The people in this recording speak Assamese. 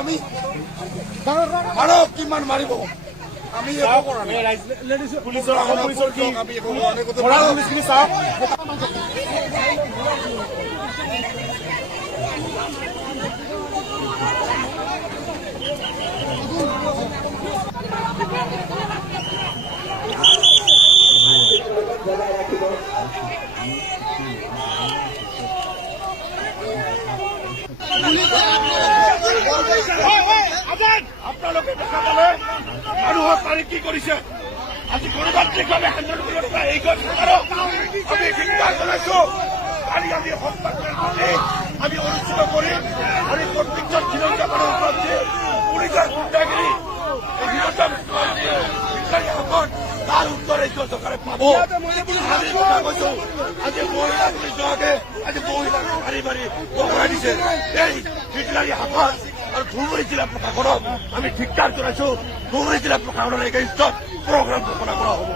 আমি মানব কিমান মাৰিব আমি পুলিচৰ আপোনালোকে দেখা পালে মানুহৰ তাৰিখ কি কৰিছে আজি গণতান্ত্ৰিকভাৱে হেণ্ডেল কৰিব পৰা এই চৰকাৰক আমি ধিক্কাৰ জনাইছো। কালি আমি হত্যাকাণ্ড আমি অনুষ্ঠিত কৰিম আৰু প্ৰত্যেকজন খিলঞ্জীয়া মানুহৰ ওপৰত যে পুলিচৰ গুণ্ডাগিৰি তাৰ উত্তৰ এই চৰকাৰে পাব। আমি কথা কৈছো আজি মহিলা পুলিচকে আজি মহিলাক মাৰি মাৰি বগৰাই দিছে এই হিটলাৰী শাসন আৰু ধুবুৰী জিলা প্ৰশাসনক আমি ধিক্কাৰ জনাইছো। ধুবুৰী জিলা প্ৰশাসনৰ এগেইনষ্টত প্ৰগ্ৰাম ঘোষণা কৰা হ'ব।